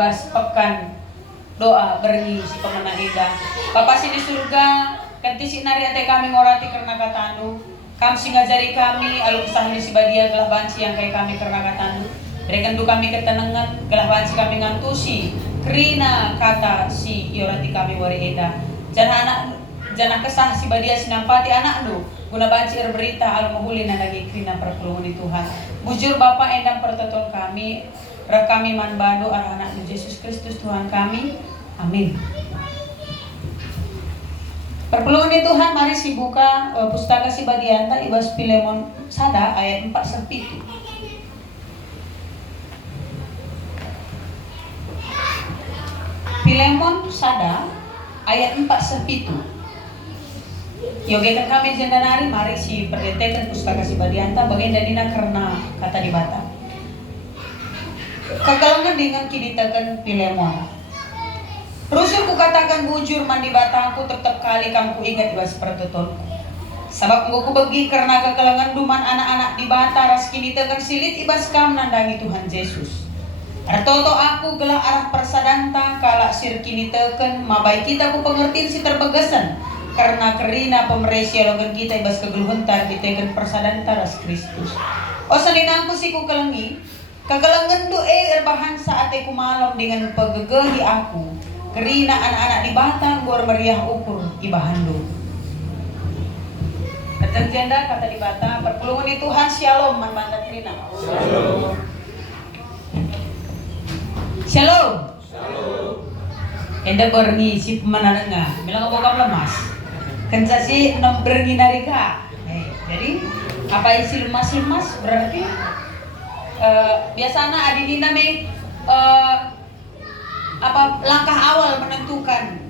bas pekan doa berngi si pemenang indah. Bapa sini surga, kanti si nari ate kami ngorati karena katanu. Kami si ngajari kami alu kesahni si badia gelah banci yang kayak kami karena katanu. Berikan tu kami ketenangan gelah banci kami ngantusi kerina kata si yorati kami wari eda. Jana kesah si badia sinampati anak du guna banci berita alu mahuli na lagi kerina perpulungan di Tuhan. Bujur Bapa endang pertoton kami rekami manbado arah anak Yesus Kristus Tuhan kami. Amin. Perpulungan di Tuhan, mari si buka pustaka si Badianta Ibas Filemon Sada ayat 4 sampai 7. Filemon Sada ayat 4 sampai 7. Yogekan kami jendanari, mari si perdetekan pustaka si Badianta bagian danina karena kata di Batam. Kagalangan dengan kiditakan Filemon. Rusul ku katakan bujur mandi batangku tetap kali kamu ingat ibas pertotonku. Sebab ku bagi karena kekalangan duman anak-anak di bata ras kini tekan silit ibas kam nandangi Tuhan Yesus. Artoto aku gelah arah persadanta kala sir kini teken mabai kita ku pengertiin si terbegasan karena kerina pemeresia logan kita ibas kegeluhentar diteken persadanta ras Kristus. O salinangku si ku kelengi kagalangan doe erbahan saat aku malam dengan pegegehi aku. Kerina anak-anak di batang gor meriah ukur ibahando. Terjanda kata di batang perpulungan di Tuhan shalom man bantat kerina. Shalom. Shalom. Shalom. Enda berni si pemanananga, bilang bokap lemas. Kenca si enam berni narika. Jadi apa isi lemas-lemas berarti biasanya adidina me apa langkah awal menentukan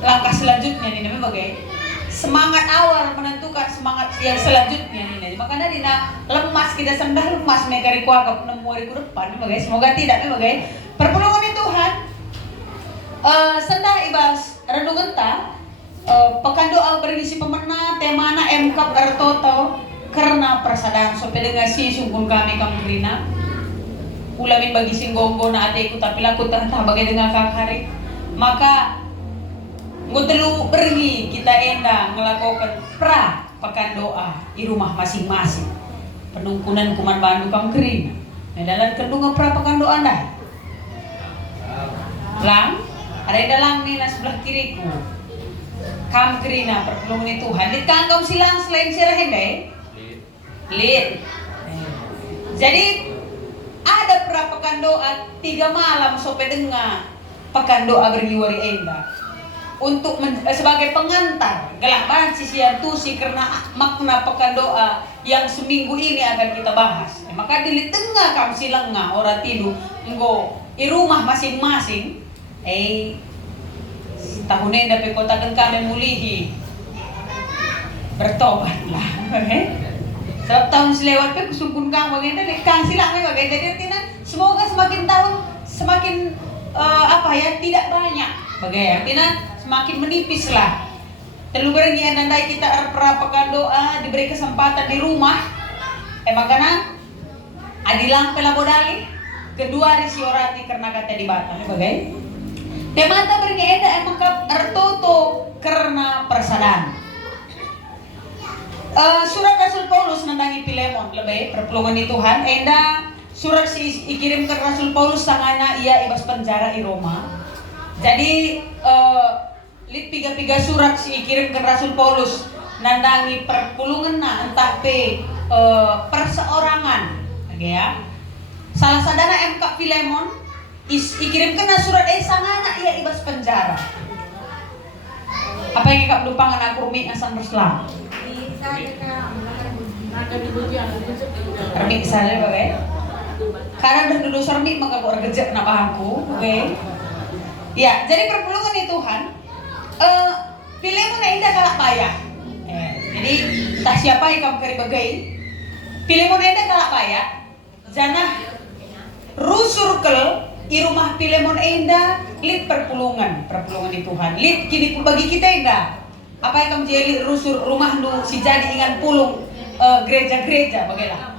langkah selanjutnya nih namanya bagai semangat awal menentukan semangat yang selanjutnya nih makanya dina lemas kita sendah lemas megari kuagap nemu hari ke depan bagai semoga tidak bagai perpulungan di Tuhan sendah ibas renungan ta pekan doa berisi pemenang temana MK ertoto karena persadaan sampai dengan si sungkun kami kerina ulamin bagi singgonggo na adekku tapi laku tentang bagai dengan kakari maka ngutelu pergi kita endang melakukan pra pekan doa di rumah masing-masing penungkunan kuman bandu kam kering nah dalam kendungan pra pekan doa dah lang ada dalam nih sebelah kiriku kam kerina perpulungan Tuhan di kangkong silang selain sirah hendai lid jadi ada pra pekan doa 3 malam sampai dengan pekan doa berliwari enda untuk sebagai pengantar gelah banci siantusi karena makna pekan doa yang seminggu ini akan kita bahas. Maka di tengah kam silengah orang tidur enggo di rumah masing-masing tahun enda pe kotakan kami mulihi bertobatlah. Sebab tahun selewat pe kusukun kang bagaimana dek kang silang bagaimana jadi artinya semoga semakin tahun semakin tidak banyak bagaimana artinya semakin menipis lah telu berengi andai kita pra pekan doa diberi kesempatan di rumah makanya adilang pelabodali kedua risiorati karena kata di Batam bagaimana temata berengi enda emang ertoto karena persadaan. Surat Rasul Paulus nandangi Filemon lebih perpulungan di Tuhan enda surat si ikirim ke Rasul Paulus sangana ia ibas penjara di Roma jadi lit piga surat si ikirim ke Rasul Paulus nandangi perpulungan na entah pe perseorangan ya salah sadana MK Filemon ikirim kena surat sangana ia ibas penjara apa yang kak lupa ngana kurmi ngasang berslam Remik saya bagai karena udah dulu sermik maka kok rejek napa aku oke ya jadi perpulungan di Tuhan Filemon indah kalak payah jadi tak siapa yang kamu kari bagai Filemon indah kalak payah janah rusurkel di rumah Filemon indah lit perpulungan di Tuhan lit kini bagi kita indah apa yang kamu jadi rusur rumah lu si jadi ingat pulung gereja-gereja bagaimana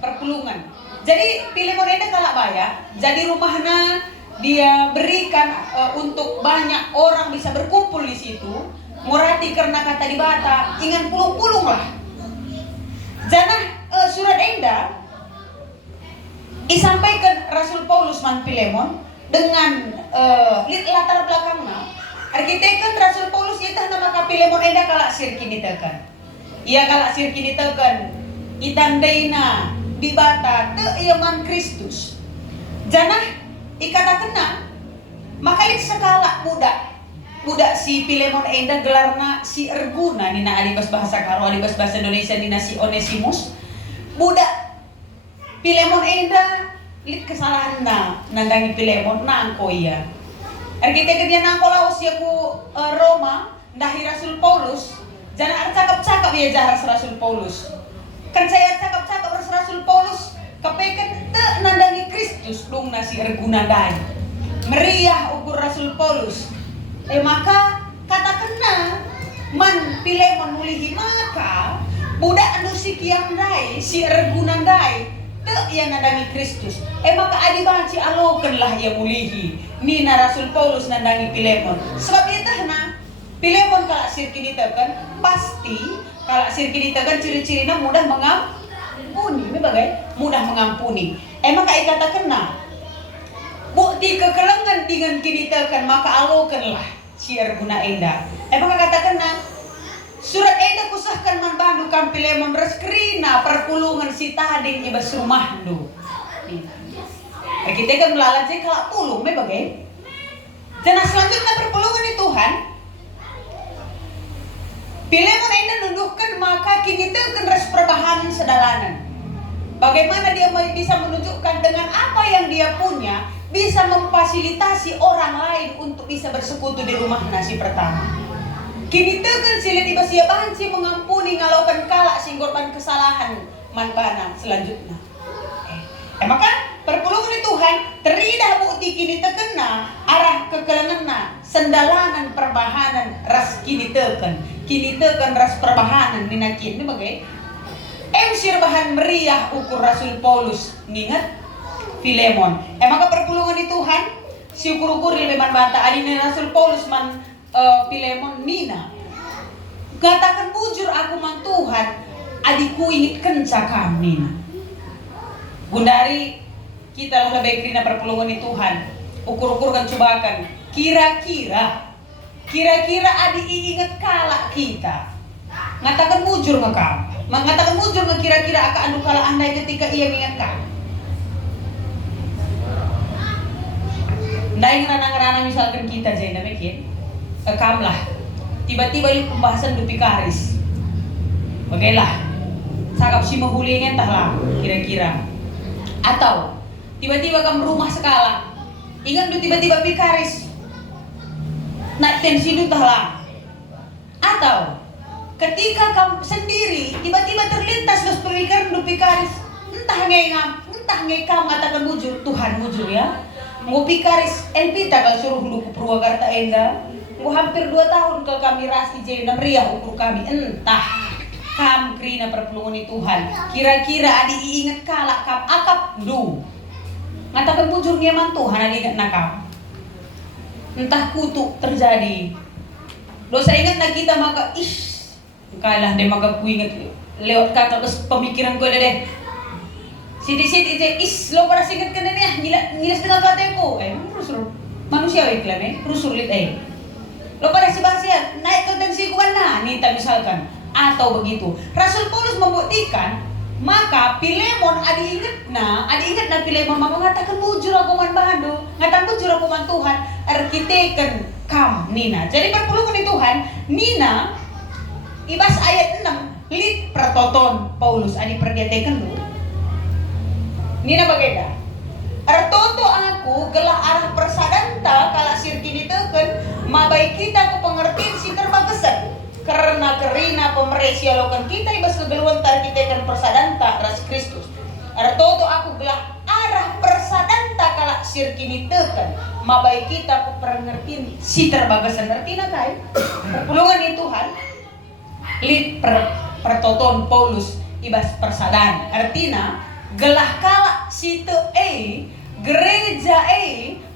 perpulungan Jadi Filemon enda kalak baya, jadi rumahnya dia berikan untuk banyak orang bisa berkumpul di situ. Murati karena kata di bata, ingan pulung-pulung lah. Jana surat enda disampaikan Rasul Paulus man Filemon dengan latar belakangnya. Arkitekan Rasul Paulus itu nama ka Filemon enda kalak sirkin itekan. Ia kalak sirkin itekan. Itandaina di bata te iaman Kristus. Janah ikatakenna maka itu sekala budak si Filemon enda gelarna si Erguna nina adibas bahasa Karo adibas bahasa Indonesia nina si Onesimus. Budak Filemon enda lit kesalahanna nandangi Filemon nangko iya. Arkitekan dia nangko laos ya ku Roma ndahi Rasul Paulus. Jangan cakap-cakap ya jaras Rasul Paulus. Kan saya cakap-cakap Rasul Paulus kepekan te nandangi Kristus dong nasi Erguna dai. Meriah ukur Rasul Paulus. Maka katakanna man Filemon mulihi maka budak anu si kiam dai si Erguna dai te yang nandangi Kristus. Maka adi banci aloken lah ia mulihi. Nina Rasul Paulus nandangi Filemon. Sebab itu na Filemon kalak sirkin itekan pasti kalak sirkin itekan ciri-cirina mudah mengampuni. Bagai mudah mengampuni. Maka ikatakenna bukti kekelengan dengan kini tekan maka alokenlah si Erguna enda. Maka katakenna surat enda kusahkan man bandu kam Filemon reskrina perpulungan si tading ibas rumahdu. Kita kan melalat saya kalak pulung bagai. Jangan selanjutnya perpulungan di Tuhan. Filemon enda nuduhkan maka kini tekan res perbahanan sedalanan. Bagaimana dia bisa menunjukkan dengan apa yang dia punya bisa memfasilitasi orang lain untuk bisa bersekutu di rumah nasi pertama. Kini tekan silit iba sia banci mengampuni ngalokan kalak sing korban kesalahan manbana selanjutnya. Maka perpulungan di Tuhan teridah bukti kini tekena arah kekelengenna sendalanan perbahanan ras kini tekan ras perbahanan ninakin ini bagai emsir bahan meriah ukur Rasul Paulus ngingat Filemon. Maka perpulungan di Tuhan si ukur-ukur lebih man bata adina Rasul Paulus man Filemon nina katakan bujur aku man Tuhan adiku ingin kenca kami nina gundari kita lah lebih kerina perpulungan di Tuhan ukur-ukur kan cobakan kira-kira adi ingat kalak kita ngatakan bujur ke kamu mengatakan bujur ke kira-kira akan anu kalak andai ketika ia mengingat kamu ndai ngerana-ngerana misalkan kita jadi mikir kamlah tiba-tiba ini pembahasan dupi karis bagailah sakap si mahulingin entahlah kira-kira atau tiba-tiba kamu rumah sekala ingat du tiba-tiba pikaris naik tensi du entahlah atau ketika kamu sendiri tiba-tiba terlintas dos pemikiran du pikaris entah ngai kamu katakan bujur Tuhan bujur ya mau pikaris pita kalau suruh lu ke Purwakarta enda mau hampir 2 tahun ke kami rasi jadi meriah ukur kami entah kam krina perpulungan di Tuhan kira-kira adi ingat kalak kam akap du ngatakan bujur ngeman Tuhan adi ingat nakam entah kutuk terjadi dosa ingat na kita maka kalah deh maka ku ingat lewat kata pemikiran gue deh Sidi-sidi lo pada singkat kena ni ngilas dengan kataku rusur manusia iklan rusur lit lo pada sibasian naik ke tensi kuana nita misalkan atau begitu Rasul Paulus membuktikan maka Filemon adi ingat na Filemon maka mengatakan bujur aku man bando ngatakan bujur aku man Tuhan arkiteken kam nina jadi perpulungan di Tuhan nina ibas ayat 6 lit pertoton Paulus adi pergeteken dulu nina bageda artoto aku gelah arah persadanta kala sirkini teken mabai kita ke pengertian si terbagesan karena kerina pemeresi alokan kita ibas kegeluan tar kita kan persadanta ras Kristus artoto aku gelah arah persadanta kala sirkini teken mabai kita ke pengertian si terbagesan artina kai perpulungan di Tuhan lit pertoton Paulus ibas persadan artina gelah kala situ gereja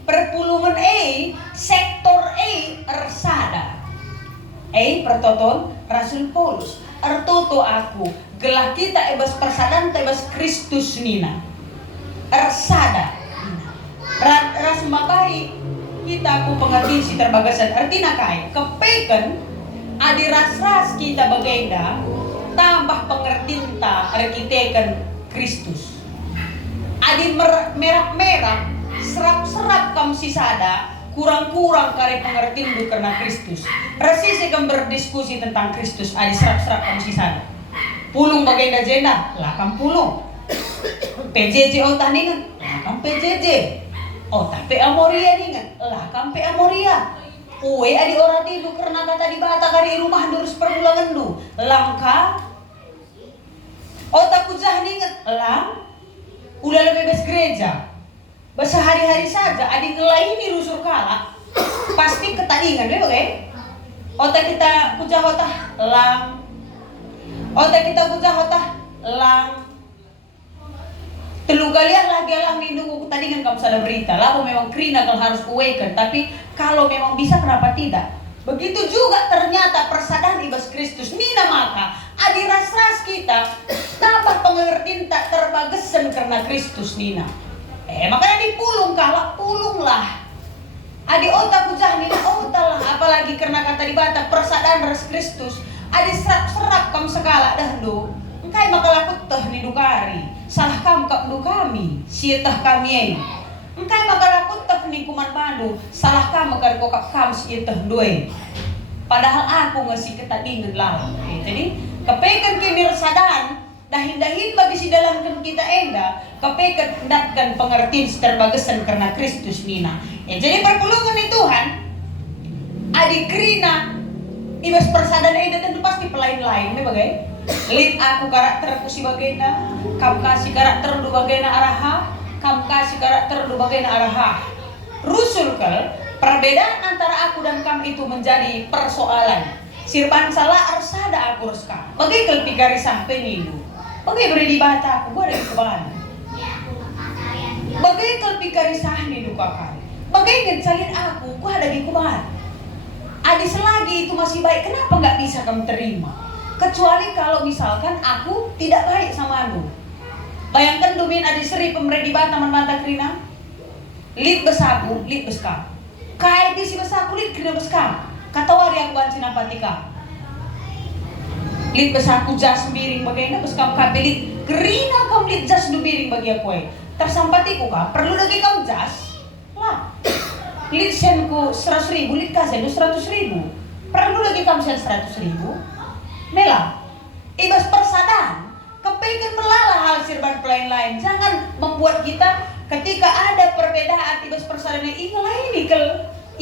perpulungan sektor ersada. Pertoton Rasul Paulus. Ertoto aku gelah kita ebas persadan tebas Kristus nina. Ersada. Ras makai kita ku pengerti si terbagasan artina kai kepeken adi ras kita bagenda tambah pengertian ta arkiteken Kristus. Adi merah-merah serap-serap kam sisada kurang-kurang kare pengertian du karena Kristus. Resisi kam berdiskusi tentang Kristus adi serap-serap kam sisada. Pulung bagenda jenda lakam pulung. PJJ otah ningan lakam PJJ. Otah pe Amoria ningan lakam pe Amoria. Uwe adi orang tidu karena kata di bata kari rumah durus perbulangan du langka. Otak kujah ningan lang udah lebih bebas gereja. Bahasa hari-hari saja adi ngelai ini rusur kala pasti ketadingan deh oke. Otak kita kujah otah lang. Otak kita kujah otah lang. Telu kalian lagi alang nindung tadi kan kamu sadar berita lah memang krina kalau harus awaken, tapi kalau memang bisa kenapa tidak? Begitu juga ternyata persadaran ibas Kristus nina maka adi ras-ras kita dapat pengertian tak terbagesen karena Kristus nina. Makanya dipulung kalah pulunglah. Adi otak ujah nina otalah apalagi karena kata dibata persadaran ras Kristus adi serap-serap kamu sekala dahdu. Engkai maka lakut teh ni dukari salah kam kap du kami sietah kami engkai maka lakut teh ni kuman padu salah kam maka kokap kam sietah duai padahal aku ngasih ketadingan lah. Jadi kepekan kini resadan dahin-dahin bagi si dalam kita enda kepekan datkan pengertian terbagasan karena Kristus nina. Jadi perpulungan ni Tuhan adik krina ibas persadan enda tentu pasti pelain-lain bagai lid aku karakterku si bagena, kam kasih karakter du bagena araha, kam kasih karakter du bagena araha. Rusul kel, perbedaan antara aku dan kam itu menjadi persoalan. Sirpan salah arsada aku ruska. Bagai kel pikari sampai nilu. Bagai beri di bata aku, gua ada di kebana. Bagai kel pikari sah nilu kakak. Bagai ngensalin aku, gua ada di kebana. Adi selagi itu masih baik, kenapa nggak bisa kamu terima? Kecuali kalau misalkan aku tidak baik sama aku. Bayangkan dumin adi seri pemredi bata mata krina. Lid besaku, lid beskam. Kai di si besaku lid krina beskam. Kata wari aku bancin apa tika. Lid besaku jas miring bagaina beskam kapelit. Krina kam lid jas du miring bagi aku. Tersampatiku ka, perlu lagi kam jas. Lah. Lid senku 100.000, lid kasih 100.000. Perlu lagi kam sen 100.000. Mela, ibas persadan, kepengen melala hal sirban pelain-lain. Jangan membuat kita ketika ada perbedaan ibas persadan yang lain kel.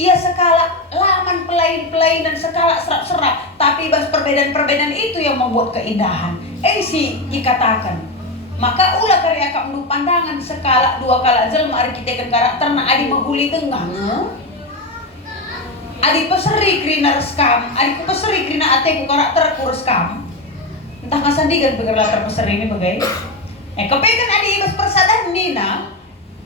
Ia skala laman pelain-pelain dan skala serap-serap. Tapi ibas perbedaan-perbedaan itu yang membuat keindahan. Si dikatakan. Maka ulah karya kak menurut pandangan skala dua kala jelma arkiteken karakter na adi menghuli tengah. Adi peseri krina reskam, adi peseri krina ateku karakter ku reskam. Entah ngasandigan begerlah terpeseri ini bagai. Kepekan adi ibas persadan nina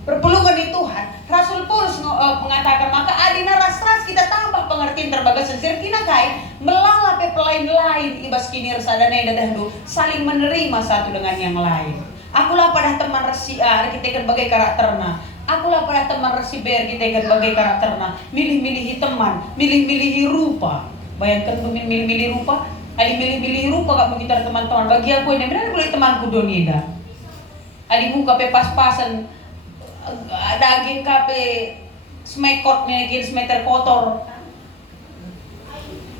berpelungan di Tuhan. Rasul Paulus mengatakan maka adi ras-ras kita tambah pengertian terbagasan sirkina kai melala pe pelain lain ibas kini resadana dahdu saling menerima satu dengan yang lain. Akulah pada teman resi kita kan bagai karakterna. Akulah pada teman resi ber kita kan bagai karakterna. Milih-milihi teman, milih-milihi rupa. Bayangkan tumin milih-milih rupa. Adi milih-milih rupa kak mengitar teman-teman. Bagi aku ini benar boleh temanku Donida. Adi muka pe pas-pasan daging kape smekot megin semeter kotor.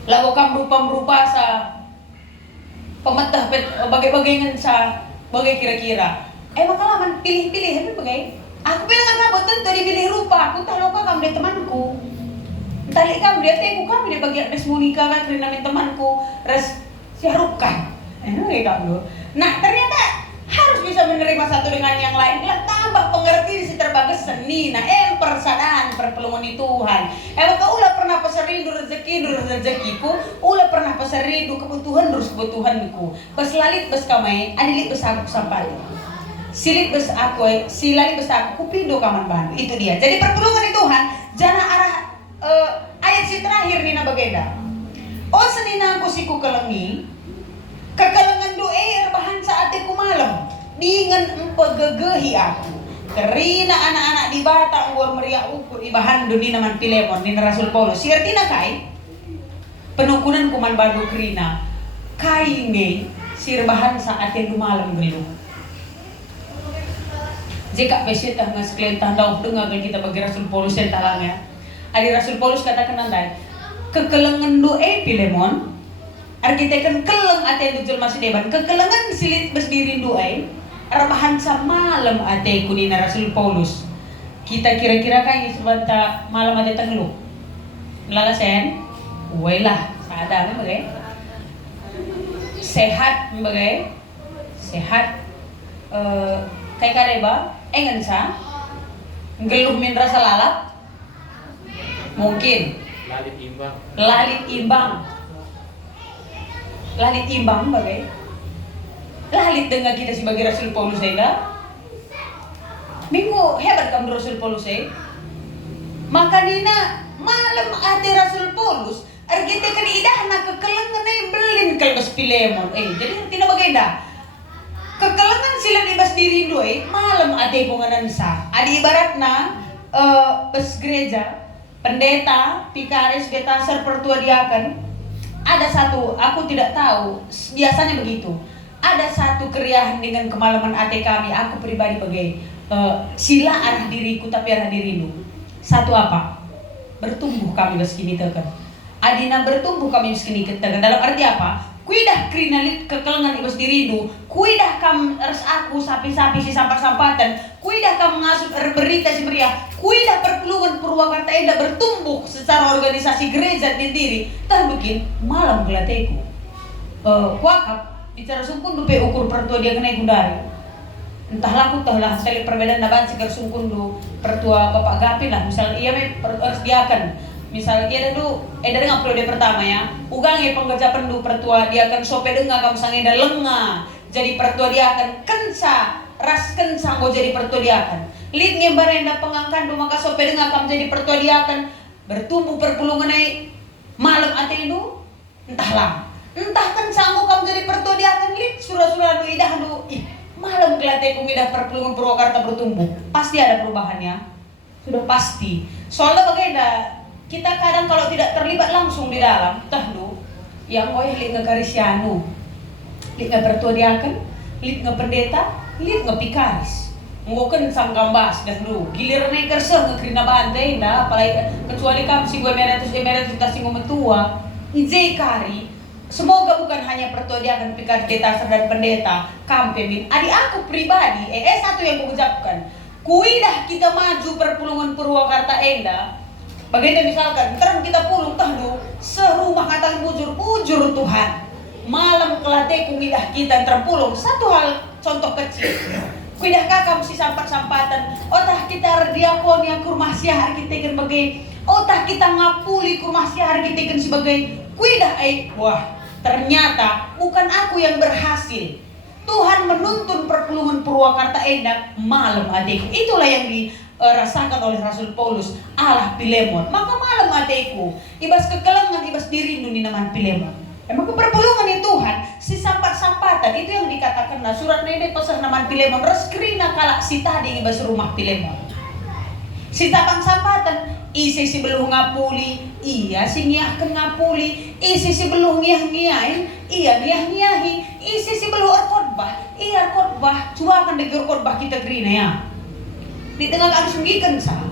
Lagu kam rupa-rupa sa pemetah bagai-bagai sa bagai kira-kira. Makalaman pilih-pilih bagai. Aku bilang apa tentu dipilih rupa. Aku tak lupa kamu dia temanku. Tali kamu dia teku kami dia bagi res Monica kan karena temanku res Syarukan. Kayak kamu. Nah ternyata harus bisa menerima satu dengan yang lain. Lah tambah pengertian si terbagus seni. Nah persadaan perpelungan Tuhan. Kau ulah pernah peserindu rezekiku. Ulah pernah peserindu kebutuhan kebutuhanku. Peslalit bes kamai, adilit bes aku sampai. silit bes aku silali bes aku kupindo kaman bandu. Itu dia. Jadi perpulungan di Tuhan jana arah ayat si terakhir ni na bagenda. O senina aku siku kelengi kekalengan doe erbahan saat aku malam dengan empegegehi aku kerina anak-anak di bata ngor meriak ukur ibahan duni naman Pilemon ni Rasul Paulus sirtina kai penukunan kuman bandu kerina kai nge sirbahan saat aku malam geluh. Jika peserta ngas kelentah dauk dengar kita bagi Rasul Paulus yang talangnya. Adi Rasul Paulus katakan nanti kekelengan doe Pilemon arkiteken keleng ate dujul masih deban kekelengan silit berdiri doe arabahan sa malam ate kunina Rasul Paulus kita kira-kira kayak sebentar malam ate tenglu lalasen wailah sadar bagai sehat bagai sehat kayak kadeba engan sa geluh min rasa lalap mungkin lalit imbang bagai lalit dengan kita sebagai Rasul Paulus saya minggu hebat kamu Rasul Paulus maka nina malam ate Rasul Paulus kita kan idah nak kekelengan belin kalbas Pilemon jadi tina bagenda kekelengan sila dibas diri doi malam ate punganan sa adi ibaratna bes gereja pendeta, pikaris, getasar, pertua diaken ada satu, aku tidak tahu biasanya begitu ada satu keriahan dengan kemalaman ate kami aku pribadi bagai sila arah diriku tapi arah dirimu satu apa? Bertumbuh kami meskini teken adina bertumbuh kami meskini teken dalam arti apa? Kuidah krinalit kekelengan ibas diridu kuidah kam ers aku sapi-sapi si sampah-sampatan kuidah kam ngasup berita si beria kuidah perpulungan Purwakarta enda bertumbuh secara organisasi gereja di diri tah bikin malam gelateku wakaf bicara sungkun dupe ukur pertua dia kena gundari entah laku lah sekali perbedaan naban segar sungkun du pertua bapak gapi lah misal iya harus diakan misal dia dulu dari periode pertama ya ugang pengkerja pendu pertua dia akan sope dengar kamu sange dan lenga jadi pertua dia akan kensa ras kensa go jadi pertua dia akan lid ngembarenda pengangkan do maka sope dengar kamu jadi pertua dia akan bertumbuh perpulungan malam ate itu entah kensa go kamu jadi pertua dia akan lid surah-surah do idah do malam kelate ku idah perpulungan Purwakarta bertumbuh pasti ada perubahannya sudah pasti soalnya bagaimana kita kadang kalau tidak terlibat langsung di dalam tahdu yang koy lit ngekarisianu lit ngepertuadiaken lit ngependeta lit ngepikaris ngoken sang gambas dahdu gilir nih kerseh ngekrina bantai nda apalagi kecuali kamu si gue emeritus kita singgung metua ije kari semoga bukan hanya pertuadiaken pikaris deta dan pendeta kampemin adi aku pribadi satu yang aku ucapkan kuidah kita maju perpulungan Purwakarta enda bagaimana misalkan, terang kita pulung tahdu serumah kata ujur Tuhan malam kelate kumidah kita terpulung satu hal contoh kecil kuidah kakam si sampat-sampatan otah kita diakon yang kurmah siahar kita ikan bagai otah kita ngapuli kurmah siahar kita ikan sebagai kuidah wah ternyata bukan aku yang berhasil Tuhan menuntun perpulungan Purwakarta endak malam adikku itulah yang rasakan oleh Rasul Paulus Allah Pilemon maka malam ateku ibas kekelengan ibas diri ni naman Pilemon emang perpulungan ni Tuhan si sampat-sampatan itu yang dikatakan nah surat ini pasal naman Pilemon reskrina kalak si tadi ibas rumah Pilemon si tapang-sampatan isi si beluh ngapuli iya si ngiyahkan ngapuli isi si beluh ngiyah-ngiyahin iya ngiyah-ngiyahi isi si beluh khotbah iya khotbah cuakan degur khotbah kita kerina ya di tengah kami sunggikan sa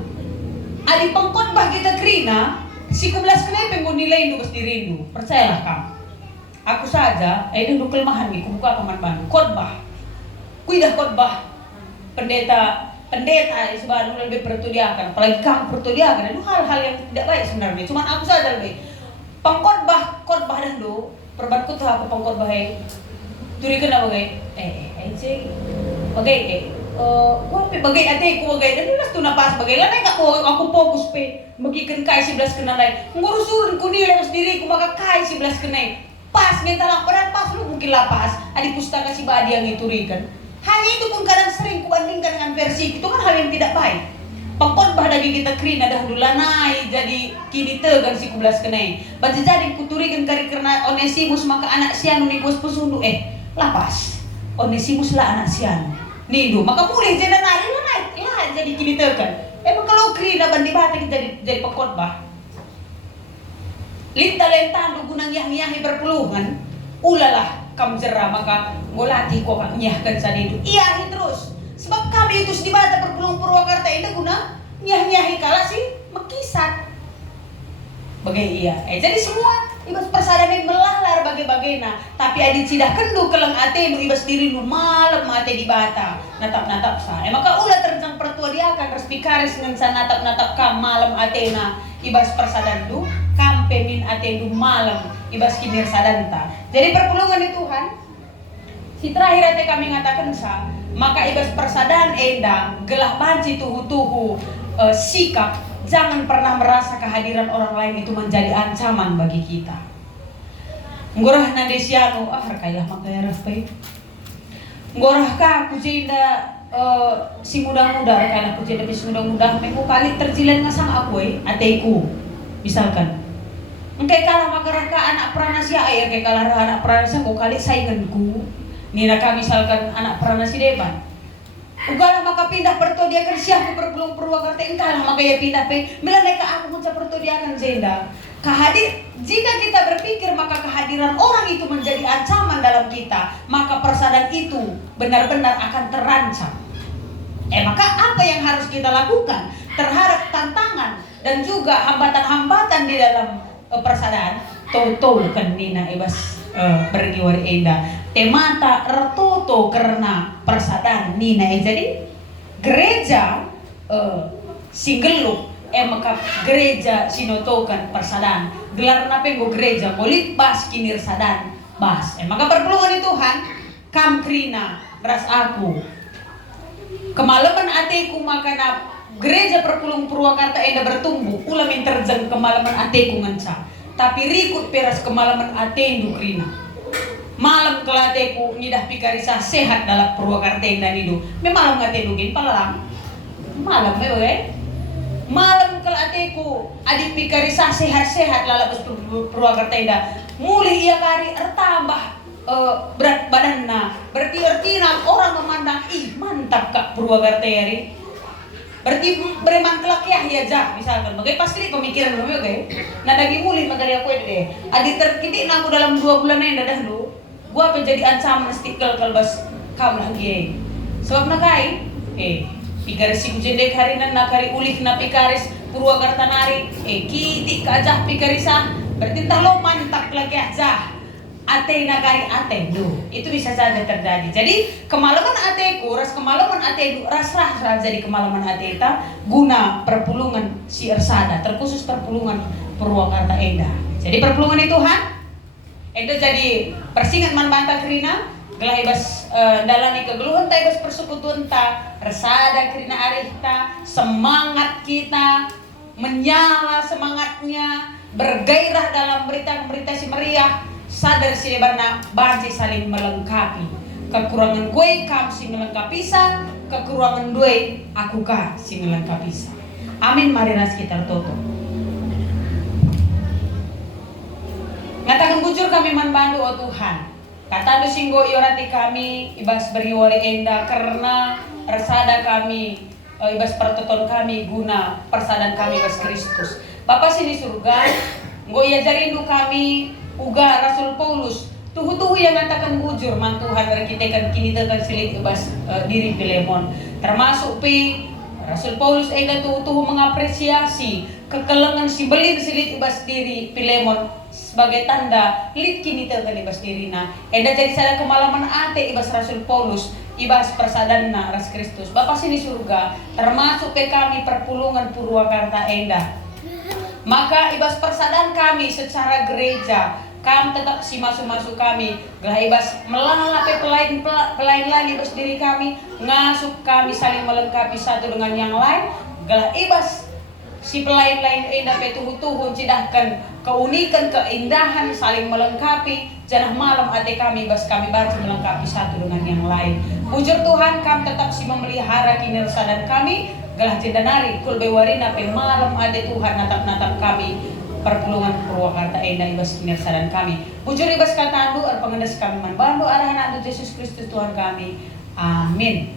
adi pengkhotbah kita kerina si kebelas kenepeng nilai itu dirimu percayalah kamu aku saja ini untuk kelemahan nih kubuka kaman khotbah kuidah khotbah pendeta sebenarnya lebih pertudiakan apalagi kamu pertudiakan itu hal-hal yang tidak baik sebenarnya cuman aku saja lebih pengkhotbah dan do perbatku tuh aku pengkhotbah turikan apa gay bagai bagai ate ko bagai dan nas tu napas bagai lanai aku fokus pe bagikan kai 11 kena lain ngurusun ku nilai sendiri ku maka kai 11 kena pas minta laporan pas lu mungkin lapas adi pustaka si badi yang iturikan Hanya itu pun kadang sering kubandingkan dengan versi itu kan hal yang tidak baik. Pengkhotbah dagi kita krina dah dulanai jadi kini tegan si kublas kenai. Baca jadi kuturikan kari karena Onesimus maka anak sianu ni bos pesundu lapas. Onesimus lah anak sianu. Nidu maka mulai jadi nari lah jadi kini tegan. Emang kalau krina bandi bata kita jadi pengkhotbah. Linta lentan gunang yahi berpelungan. Ulalah kam jera maka ngolati ko nyahkan sa nidu. Iyahi terus. Sebab kami itu di bata perpulung Purwakarta ini guna nyah-nyahi kala sih mekisat. Bagai iya. Jadi semua ibas persadane melalar bagai-bagaina. Tapi adit sidah kendu keleng ate nu ibas diri lu malam ate di bata. Natap-natap sa. Maka ulah terjang pertua dia akan respi karis ngan sa natap-natap kam malam atena ibas persadan du kampe min ate du malam ibas kinir sadanta. Jadi perpulungan itu Tuhan. Si terakhir ate kami ngatakan sa maka ibas persadaan endang gelah banci tuhu-tuhu sikap jangan pernah merasa kehadiran orang lain itu menjadi ancaman bagi kita. Ngorah nandesiano kailah makaya rafai. Ngorah ka kujinda si muda-muda kailah kujinda si muda-muda mengko kali terjilan ngasang aku ateiku. Misalkan engke kalah makarah ka anak pranasya kay kalah anak pranasya ko kali sainganku. Nina ka misalkan anak pranasi depan. Ugalah maka pindah perto dia kan siapa perpulung Purwakarta engkalah maka ya pindah pe. Milanai ka aku muncul perto dia kan zenda. Jika kita berpikir maka kehadiran orang itu menjadi ancaman dalam kita, maka persadaran itu benar-benar akan terancam. Maka apa yang harus kita lakukan terhadap tantangan dan juga hambatan-hambatan di dalam persadaran? Toto kan nina ibas bergiwari enda temata retoto karena persadaran nina jadi gereja singeluk maka gereja sinotokan persadaran gelar nape go gereja bolit bas kinir sadan bas maka perpulungan Tuhan kam krina ras aku kemalaman ateku maka na gereja perpulung Purwakarta enda bertumbuh ulah terjang kemalaman ateku nganca tapi rikut peras kemalaman atendu krina malam kelateku nidah pikarisa sehat dalam Purwakarta enda nidu malam ngatendu gin palalang malam malam kelateku adik pikarisa sehat-sehat lalabas Purwakarta enda mulai ia kari tambah berat badanna berarti orang memandang mantap kak Purwakarta yari berarti bereman kelak ya jah misalkan bagai pasti pemikiran dulu oke nah daging mulin magari aku deh adik terkini aku dalam 2 bulan yang dah dulu gua menjadi ancaman stikel kalbas kamu lagi sebab nakai pikaris si kujendek harinan nakari ulih na pikaris Purwakarta nari kiti kajah pikarisa berarti entah lo mantap lagi aja ate nagari ate do itu bisa saja terjadi jadi kemalaman ateku ras kemalaman ate ras jadi kemalaman ateta guna perpulungan si ersada terkhusus perpulungan Purwakarta enda jadi perpulungan itu Tuhan enda jadi persingat man banta krina gelah ibas dalani kegeluhan ta ibas persekutuan ta ersada krina arihta semangat kita menyala semangatnya bergairah dalam berita si meriah sadar si lebarna banci saling melengkapi kekurangan kue kam si melengkapi sa kekurangan due aku ka si melengkapi sa amin mari ras kita toto ngatakan bujur kami manbandu o Tuhan kata do singgo iorati kami ibas beriwari enda karena resada kami ibas pertoton kami guna persadan kami ibas Kristus Bapa sini surga nggo ia jarindu kami uga Rasul Paulus tuhu-tuhu yang mengatakan bujur man Tuhan berkitekan kini tekan silit ibas diri Filemon termasuk Rasul Paulus eda tuhu-tuhu mengapresiasi kekelengan si belin silit ibas diri Filemon sebagai tanda lit kini tekan ibas dirina eda jadi salah kemalaman ate ibas Rasul Paulus ibas persadanna ras Kristus Bapa sini surga termasuk kami perpulungan Purwakarta enda maka ibas persadan kami secara gereja kam tetap si masuk kami gelah ibas melalape pelain lain ibas diri kami ngasup kami saling melengkapi satu dengan yang lain gelah ibas si pelain lain enda petuhu-tuhu cidahkan keunikan keindahan saling melengkapi janah malam ate kami ibas kami baca melengkapi satu dengan yang lain Bujur Tuhan kami tetap si memelihara kinirsadan kami, galah tindanari kul bewarina pe malam ade Tuhan natap-natap kami perpulungan Purwakarta ena ibas kinirsadan kami. Bujur ibas kata andu ar pengendas kami manbandu arahan andu Yesus Kristus Tuhan kami. Amin.